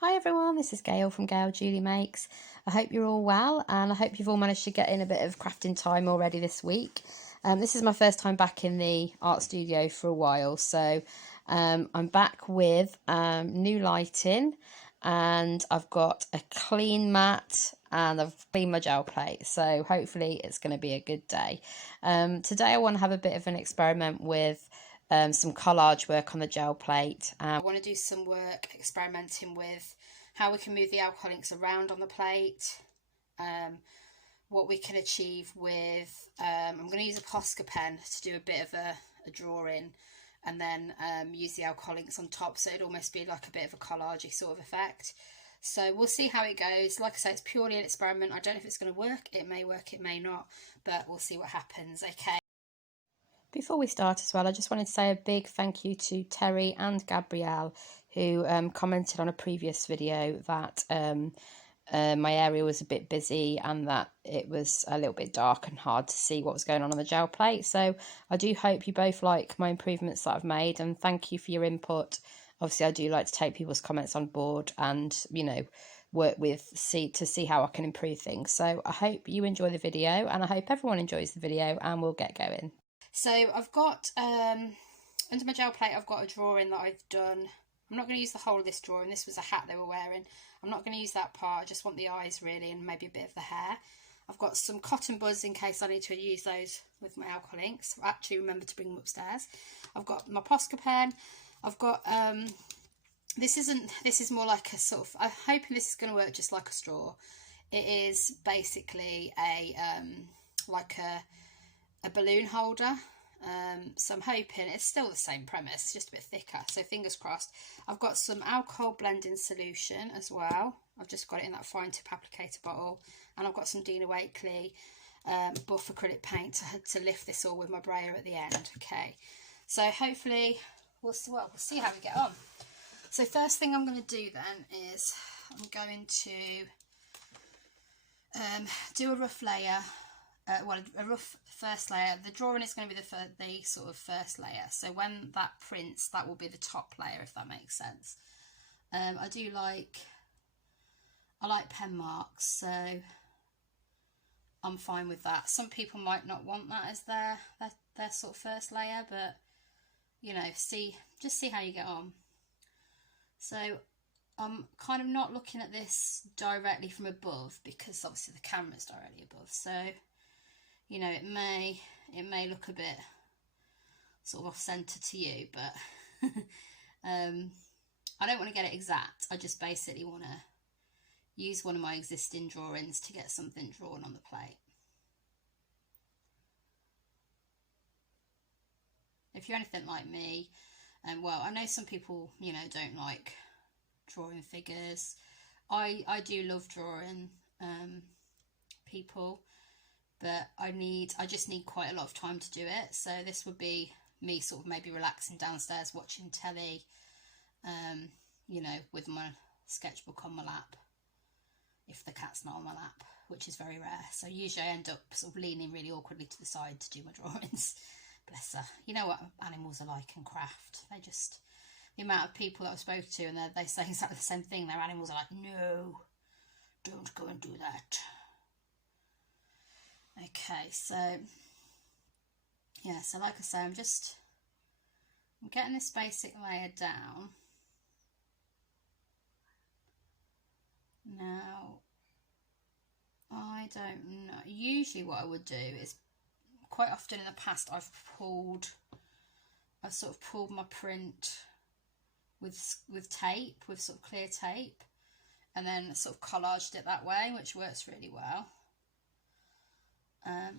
Hi everyone, this is Gail from Gail Julie Makes. I hope you're all well and I hope you've all managed to get in a bit of crafting time already this week. This is my first time back in the art studio for a while, so I'm back with new lighting and I've got a clean mat and I've cleaned my gel plate, so hopefully it's going to be a good day. Today I want to have a bit of an experiment with some collage work on the gel plate. I want to do some work experimenting with how we can move the alcohol inks around on the plate, what we can achieve with, I'm going to use a Posca pen to do a bit of a drawing and then use the alcohol inks on top, so it'd almost be like a bit of a collage sort of effect. So we'll see how it goes. Like I say, it's purely an experiment. I don't know if it's going to work, it may not, but we'll see what happens. Okay. Before we start as well, I just wanted to say a big thank you to Terry and Gabrielle who commented on a previous video that my area was a bit busy and that it was a little bit dark and hard to see what was going on the gel plate. So I do hope you both like my improvements that I've made, and thank you for your input. Obviously, I do like to take people's comments on board and, you know, work with to see how I can improve things. So I hope you enjoy the video and I hope everyone enjoys the video, and we'll get going. So I've got, under my gel plate, I've got a drawing that I've done. I'm not going to use the whole of this drawing. This was a hat they were wearing. I'm not going to use that part. I just want the eyes really and maybe a bit of the hair. I've got some cotton buds in case I need to use those with my alcohol inks. I actually remember to bring them upstairs. I've got my Posca pen. I've got, this is more like a sort of, I'm hoping this is going to work just like a straw. It is basically like a balloon holder, so I'm hoping it's still the same premise, it's just a bit thicker, so fingers crossed. I've got some alcohol blending solution as well. I've just got it in that fine tip applicator bottle, and I've got some Dina Wakley buff acrylic paint to lift this all with my brayer at the end. Okay, so hopefully we'll see how we get on. So first thing I'm going to do then is I'm going to do a rough layer. A rough first layer. The drawing is going to be the sort of first layer, so when that prints, that will be the top layer, if that makes sense. I like pen marks, so I'm fine with that. Some people might not want that as their sort of first layer, but you know, just see how you get on. So I'm kind of not looking at this directly from above because obviously the camera's directly above, so you know, it may look a bit sort of off centre to you, but I don't want to get it exact. I just basically want to use one of my existing drawings to get something drawn on the plate. If you're anything like me, well, I know some people, you know, don't like drawing figures. I do love drawing people, but I just need quite a lot of time to do it. So this would be me sort of maybe relaxing downstairs watching telly, you know, with my sketchbook on my lap, if the cat's not on my lap, which is very rare. So usually I end up sort of leaning really awkwardly to the side to do my drawings. Bless her. You know what animals are like in craft. They just, the amount of people that I've spoken to and they say exactly the same thing. Their animals are like, no, don't go and do that. Okay, so yeah, so like I say, I'm getting this basic layer down. Now, I don't know, usually what I would do is, quite often in the past I've sort of pulled my print with tape, with sort of clear tape, and then sort of collaged it that way, which works really well.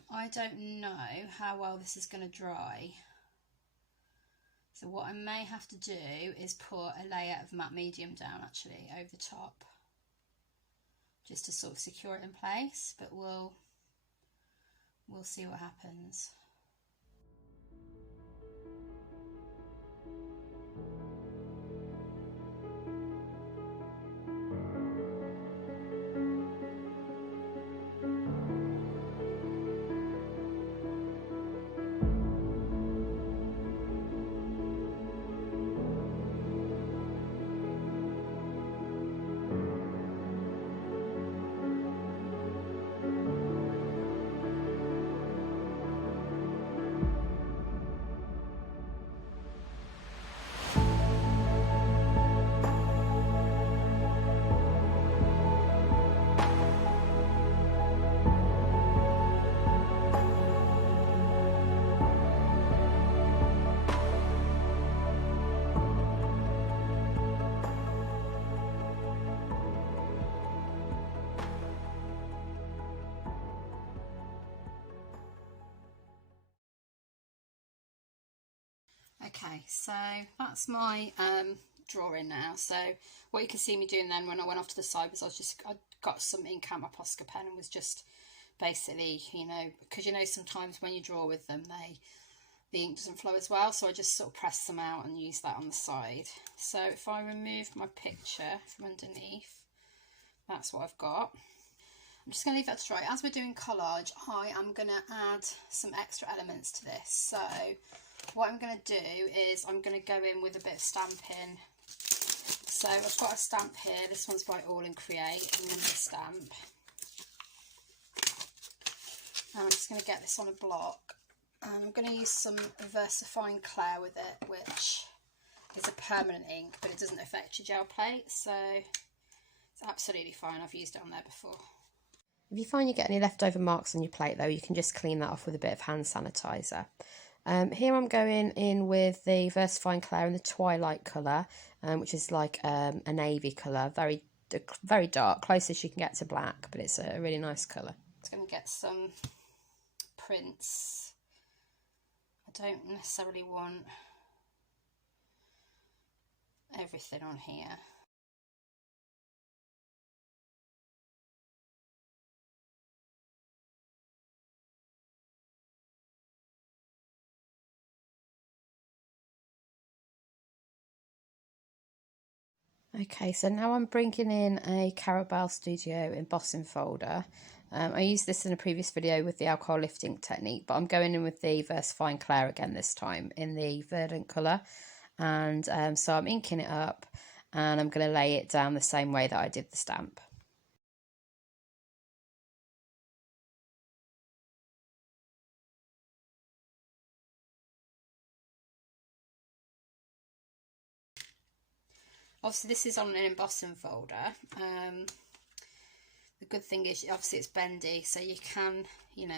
I don't know how well this is going to dry, so what I may have to do is put a layer of matte medium down actually over the top, just to sort of secure it in place, but we'll see what happens. Okay, so that's my drawing now. So what you can see me doing then when I went off to the side was I got some ink out my Posca pen and was just basically, you know, because you know sometimes when you draw with them the ink doesn't flow as well, so I just sort of press them out and use that on the side. So if I remove my picture from underneath, that's what I've got. I'm just going to leave that to dry. As we're doing collage, I am going to add some extra elements to this. So what I'm going to do is I'm going to go in with a bit of stamping. So I've got a stamp here. This one's by All and Create, and then the stamp. And I'm just going to get this on a block. And I'm going to use some Versafine Clair with it, which is a permanent ink, but it doesn't affect your gel plate. So it's absolutely fine. I've used it on there before. If you find you get any leftover marks on your plate though, you can just clean that off with a bit of hand sanitizer. Here I'm going in with the Versafine Clair in the Twilight colour, which is like a navy colour, very dark, closest you can get to black, but it's a really nice colour. It's going to get some prints. I don't necessarily want everything on here. Okay, so now I'm bringing in a Caramel Studio embossing folder. I used this in a previous video with the alcohol lifting technique, but I'm going in with the Versafine Clair again this time in the verdant colour. And so I'm inking it up and I'm going to lay it down the same way that I did the stamp. Obviously this is on an embossing folder. The good thing is obviously it's bendy, so you can, you know,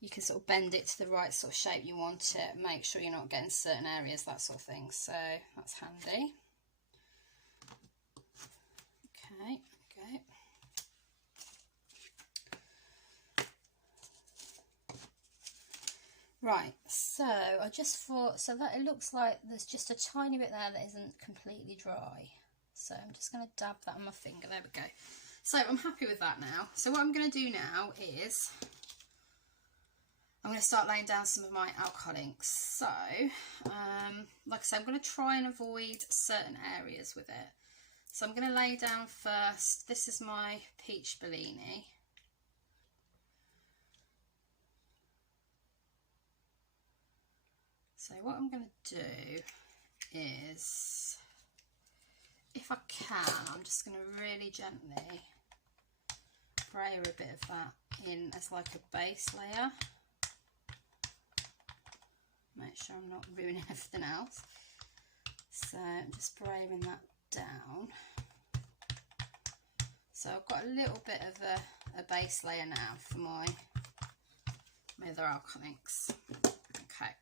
you can sort of bend it to the right sort of shape you want it, make sure you're not getting certain areas, that sort of thing, so that's handy. Okay, okay. Right, so I just thought, so that it looks like there's just a tiny bit there that isn't completely dry. So I'm just going to dab that on my finger, there we go. So I'm happy with that now. So what I'm going to do now is, I'm going to start laying down some of my alcohol inks. So, like I said, I'm going to try and avoid certain areas with it. So I'm going to lay down first, this is my peach Bellini. So what I'm going to do is, if I can, I'm just going to really gently brayer a bit of that in as like a base layer. Make sure I'm not ruining everything else. So I'm just brayering that down. So I've got a little bit of a base layer now for my other alcohol inks. Okay.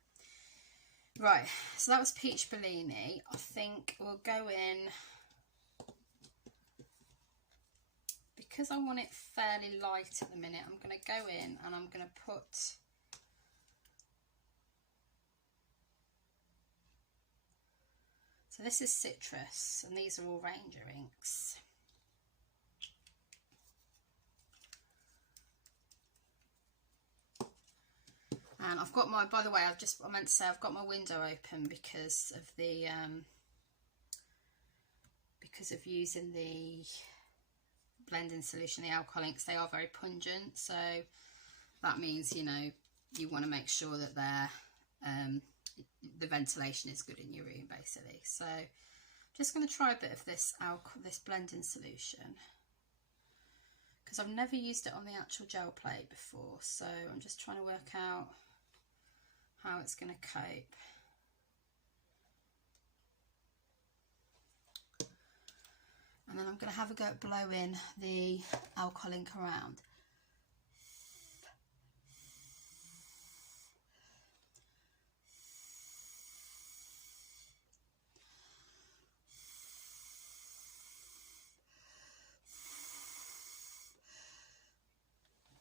Right, so that was Peach Bellini. I think we'll go in, because I want it fairly light at the minute, I'm going to go in and I'm going to put so this is citrus and these are all Ranger inks. And I've got my, by the way, I meant to say I've got my window open because of the, because of using the blending solution, the alcohol inks, they are very pungent. So that means, you know, you want to make sure that the ventilation is good in your room, basically. So I'm just going to try a bit of this blending solution, because I've never used it on the actual gel plate before. So I'm just trying to work out how it's going to cope. And then I'm going to have a go at blowing the alcohol ink around.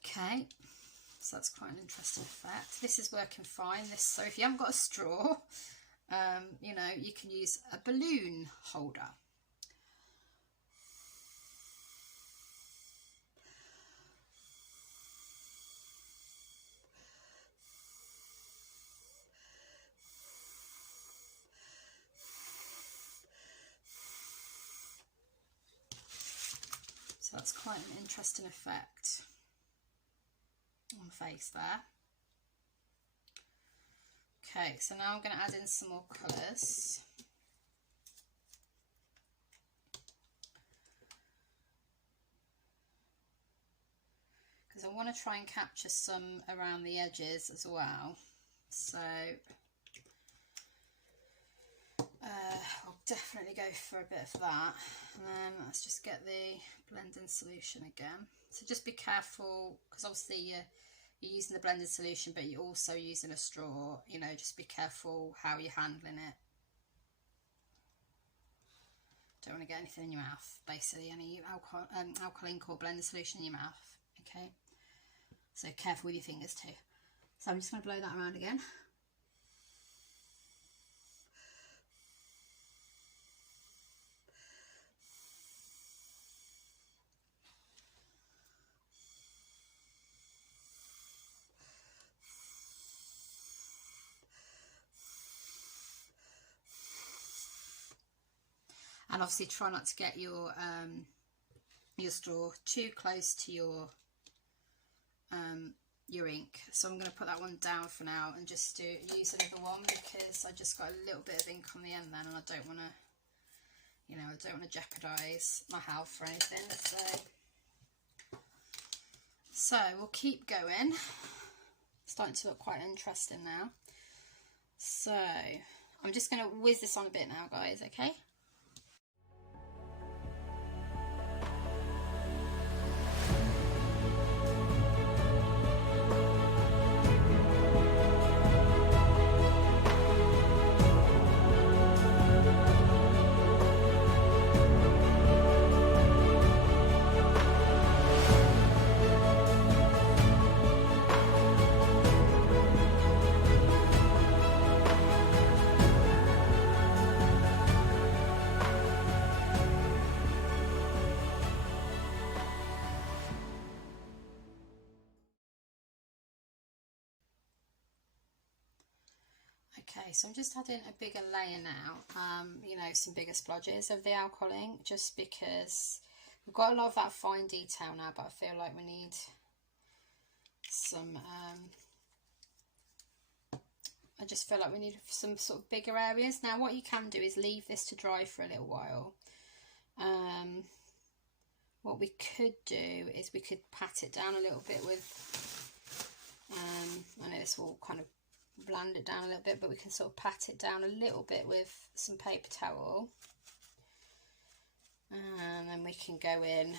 Okay, So that's quite an interesting effect. This is working fine. So if you haven't got a straw, you know, you can use a balloon holder. So that's quite an interesting effect on the face there. Okay, so now I'm going to add in some more colours. Because I want to try and capture some around the edges as well. So I'll definitely go for a bit of that. And then let's just get the blending solution again. So just be careful, because obviously you're using the blended solution, but you're also using a straw. You know, just be careful how you're handling it. Don't want to get anything in your mouth, basically, any alkaline or blended solution in your mouth. Okay, so careful with your fingers too. So I'm just going to blow that around again. And obviously try not to get your straw too close to your ink. So I'm going to put that one down for now and just use another one, because I just got a little bit of ink on the end then, and I don't want to, you know, I don't want to jeopardise my health or anything. So we'll keep going. Starting to look quite interesting now. So I'm just going to whiz this on a bit now, guys, okay? Okay, so I'm just adding a bigger layer now, you know, some bigger splodges of the alcohol ink, just because we've got a lot of that fine detail now, but I feel like we need some, I just feel like we need some sort of bigger areas. Now what you can do is leave this to dry for a little while. What we could do is we could pat it down a little bit with, I know this will kind of blend it down a little bit, but we can sort of pat it down a little bit with some paper towel, and then we can go in.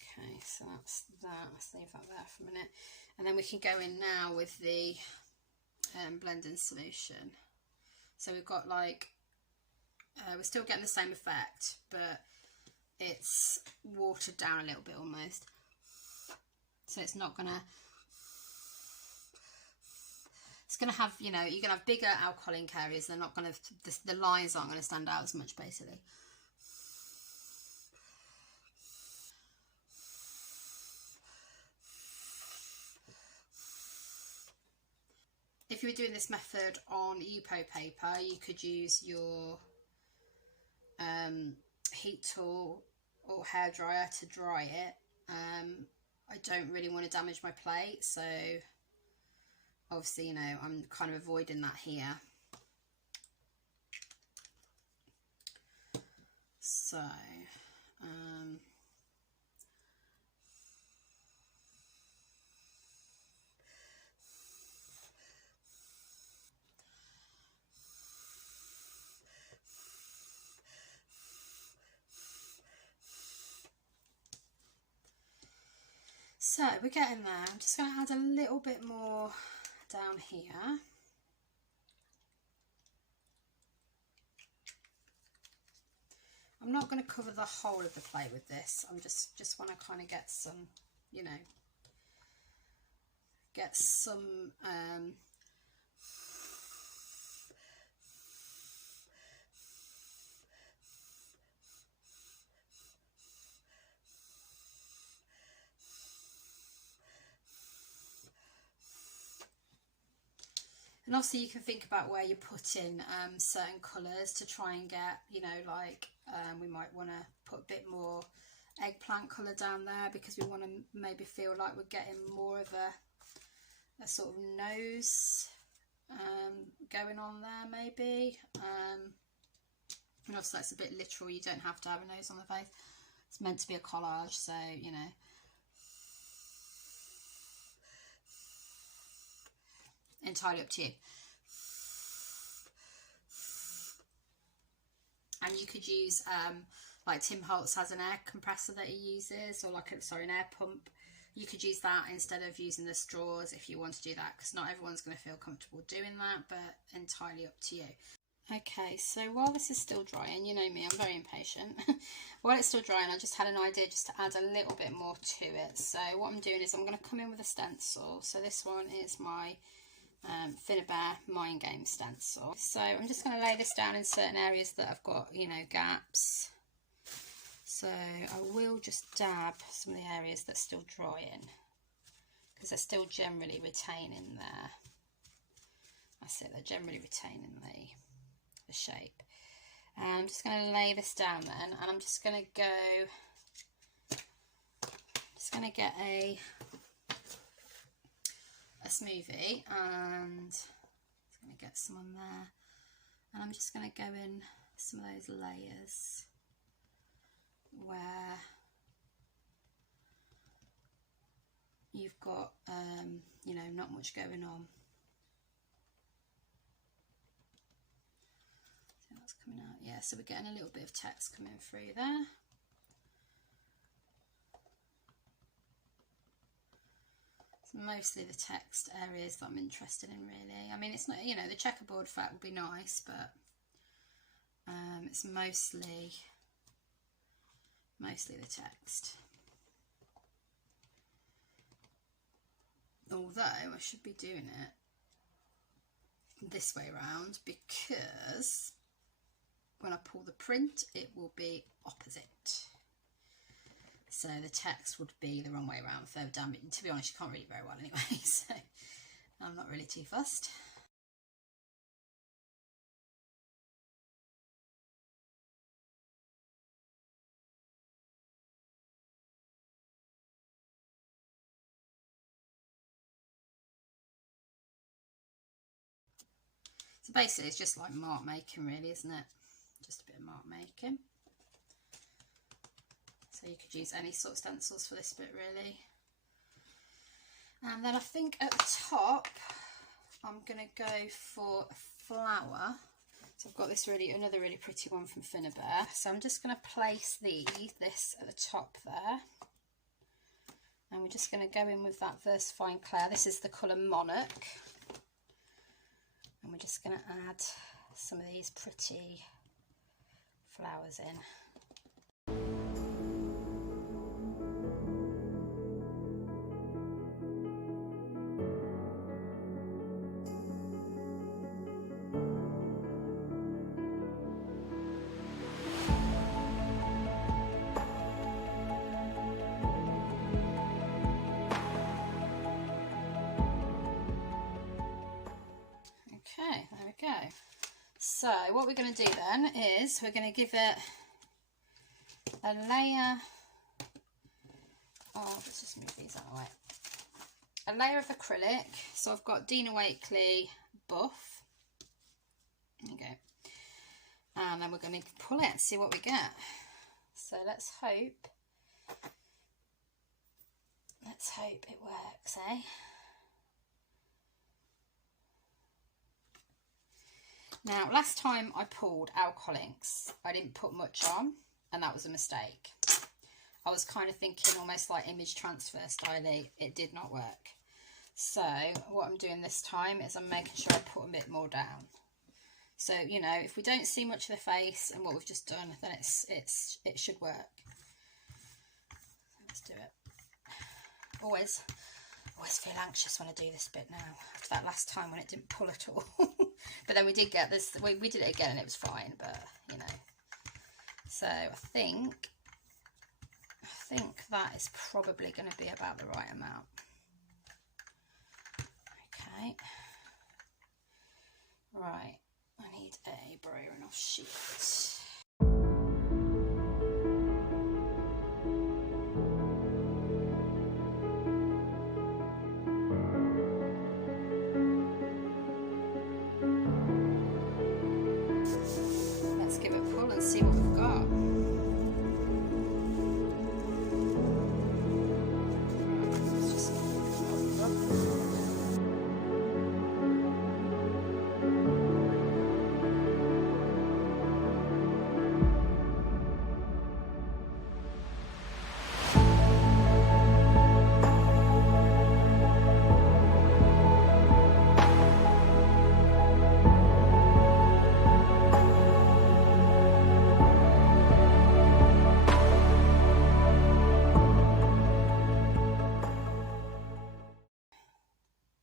Okay, so that's that. Let's leave that there for a minute, and then we can go in now with the blending solution. So we've got like we're still getting the same effect, but it's watered down a little bit almost, so it's not gonna, it's going to have, you know, you're going to have bigger alcohol ink areas. They're not going to, the lines aren't going to stand out as much, basically. If you were doing this method on Yupo paper, you could use your heat tool or hairdryer to dry it. I don't really want to damage my plate, so obviously, you know, I'm kind of avoiding that here. So, so we're getting there. I'm just going to add a little bit more down here. I'm not going to cover the whole of the plate with this. I'm just want to kind of get some, you know, get some and obviously you can think about where you're putting certain colours to try and get, you know, like we might want to put a bit more eggplant colour down there because we want to maybe feel like we're getting more of a sort of nose going on there maybe. And obviously that's a bit literal, you don't have to have a nose on the face. It's meant to be a collage, so, you know. Entirely up to you. And you could use like Tim Holtz has an air compressor that he uses, or like an air pump. You could use that instead of using the straws if you want to do that, because not everyone's going to feel comfortable doing that, but entirely up to you. Okay, so while this is still drying, you know me, I'm very impatient. While it's still drying, I just had an idea just to add a little bit more to it. So what I'm doing is I'm going to come in with a stencil. So this one is my Finnabair Mind Game stencil. So I'm just going to lay this down in certain areas that I've got, you know, gaps. So I will just dab some of the areas that's still drying, because they're still generally retaining there. That's it, they're generally retaining the shape. And I'm just going to lay this down then, and I'm just going to go, get a smoothie, and just going to get some on there, and I'm just going to go in some of those layers where you've got you know, not much going on. So that's coming out, yeah, so we're getting a little bit of text coming through there. It's mostly the text areas that I'm interested in, really. I mean, it's not, you know, the checkerboard effect would be nice, but it's mostly the text. Although I should be doing it this way around, because when I pull the print it will be opposite. So the text would be the wrong way around further down. But to be honest, you can't read it very well anyway, so I'm not really too fussed. So basically it's just like mark making, really, isn't it? Just a bit of mark making. So you could use any sort of stencils for this bit, really. And then I think at the top I'm going to go for a flower. So I've got this another really pretty one from Finnabair. So I'm just going to place this at the top there. And we're just going to go in with that Versafine Clair. This is the colour Monarch. And we're just going to add some of these pretty flowers in. Okay, there we go. So what we're going to do then is we're going to give it a layer of, let's just move these out of the way, a layer of acrylic. So I've got Dina Wakley Buff. There you go. And then we're going to pull it and see what we get. So let's hope it works, eh? Now, last time I pulled Acrylics, I didn't put much on, and that was a mistake. I was kind of thinking almost like image transfer style. It did not work. So what I'm doing this time is I'm making sure I put a bit more down. So, you know, if we don't see much of the face and what we've just done, then it should work. So let's do it. Always I always feel anxious when I do this bit now, after that last time when it didn't pull at all. But then we did get this, we did it again and it was fine, but you know. So I think that is probably going to be about the right amount. Okay. Right, I need a Brayer and off sheet. Let's give it a pull and see what we've got.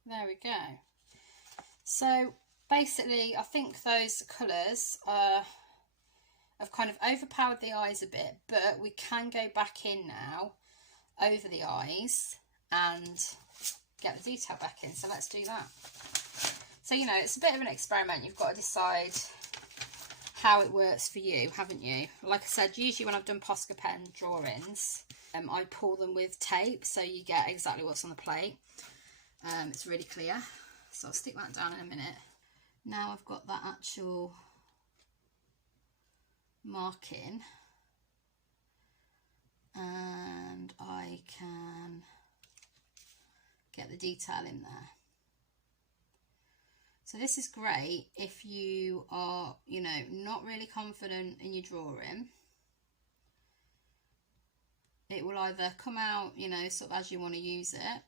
There we go. So basically I think those colours have kind of overpowered the eyes a bit, but we can go back in now over the eyes and get the detail back in. So let's do that. So, you know, it's a bit of an experiment. You've got to decide how it works for you, haven't you? Like I said, usually when I've done Posca pen drawings, I pull them with tape so you get exactly what's on the plate. It's really clear, so I'll stick that down in a minute. Now I've got that actual marking and I can get the detail in there. So this is great if you are, you know, not really confident in your drawing. It will either come out, you know, sort of as you want to use it.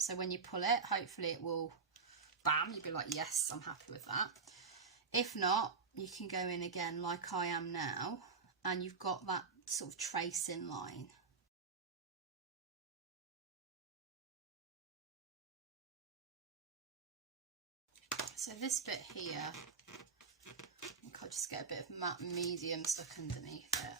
So when you pull it, hopefully it will, bam, you'll be like, yes, I'm happy with that. If not, you can go in again like I am now, and you've got that sort of tracing line. So this bit here, I think I'll just get a bit of matte medium stuck underneath it.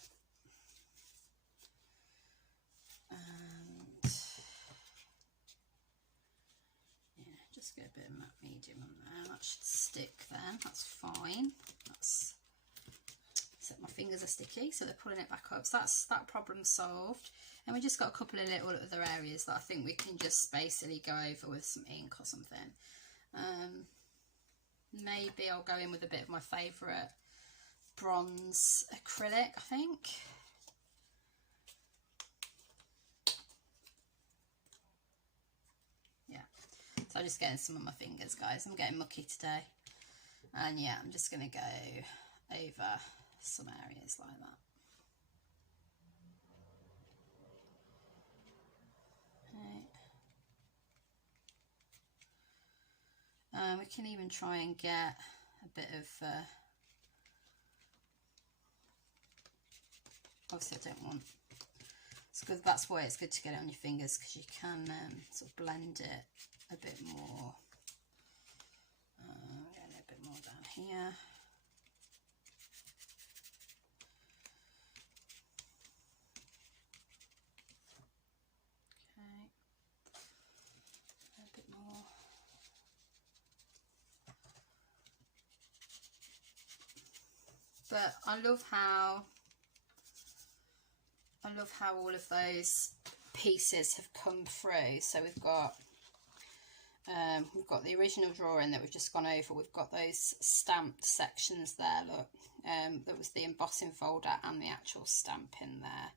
Just get a bit of matte medium on there. That should stick then. That's fine. That's, except my fingers are sticky, so they're pulling it back up. So that's that problem solved. And we just got a couple of little other areas that I think we can just basically go over with some ink or something. Maybe I'll go in with a bit of my favourite bronze acrylic, I think. Yeah. So I'm just getting some on my fingers, guys. I'm getting mucky today. And yeah, I'm just going to go over some areas like that. Okay. We can even try and get a bit of... obviously I don't want... It's good. That's why it's good to get it on your fingers, because you can sort of blend it a bit more. Get a little bit more down here. Okay, a bit more. But I love how all of those pieces have come through. So we've got the original drawing that we've just gone over. We've got those stamped sections there, look. That was the embossing folder and the actual stamp in there.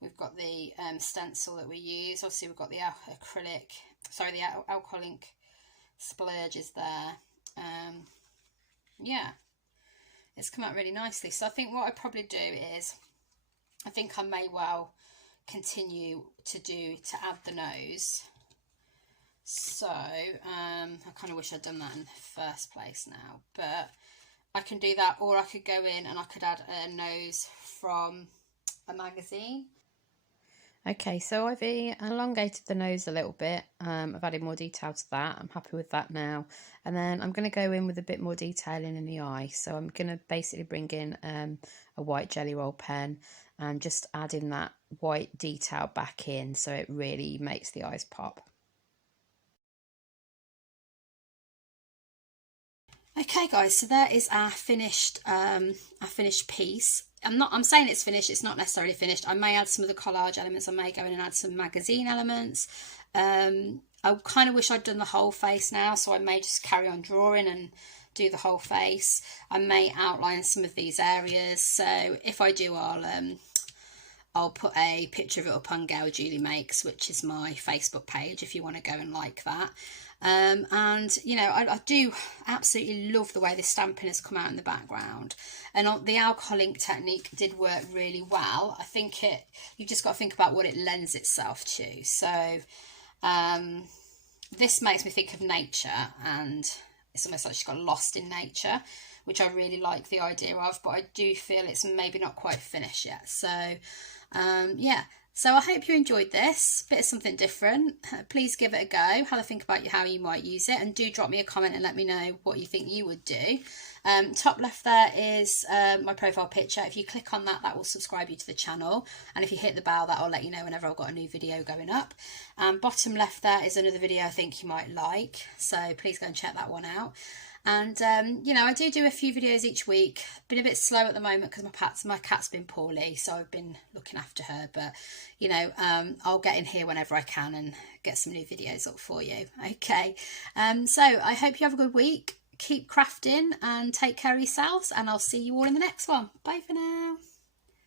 We've got the stencil that we use. Obviously we've got the acrylic, sorry, the alcoholic splurges there. Yeah, it's come out really nicely. So I think what I probably do is, I think I may well continue to add the nose. So I kind of wish I'd done that in the first place now, but I can do that, or I could go in and I could add a nose from a magazine. Okay, so I've elongated the nose a little bit. I've added more detail to that. I'm happy with that now. And then I'm going to go in with a bit more detailing in the eye. So I'm going to basically bring in a white jelly roll pen and just adding that white detail back in so it really makes the eyes pop. Okay guys, so there is our finished piece. I'm saying it's finished, it's not necessarily finished. I may add some of the collage elements, I may go in and add some magazine elements. I kind of wish I'd done the whole face now, so I may just carry on drawing and do the whole face. I may outline some of these areas, so if I do, I'll put a picture of it up on Gail Julie Makes, which is my Facebook page if you want to go and like that. And you know, I do absolutely love the way this stamping has come out in the background, and the alcohol ink technique did work really well. I think you've just got to think about what it lends itself to. So this makes me think of nature, and it's almost like she's got lost in nature, which I really like the idea of, but I do feel it's maybe not quite finished yet. So yeah, so I hope you enjoyed this bit of something different. Please give it a go, have a think about how you might use it, and do drop me a comment and let me know what you think you would do. Top left there is my profile picture. If you click on that, that will subscribe you to the channel, and if you hit the bell, that will let you know whenever I've got a new video going up. Bottom left there is another video I think you might like, so please go and check that one out. And you know, I do a few videos each week. Been a bit slow at the moment because my cat's been poorly, so I've been looking after her, but you know, I'll get in here whenever I can and get some new videos up for you. Okay, so I hope you have a good week, keep crafting and take care of yourselves, and I'll see you all in the next one. Bye for now.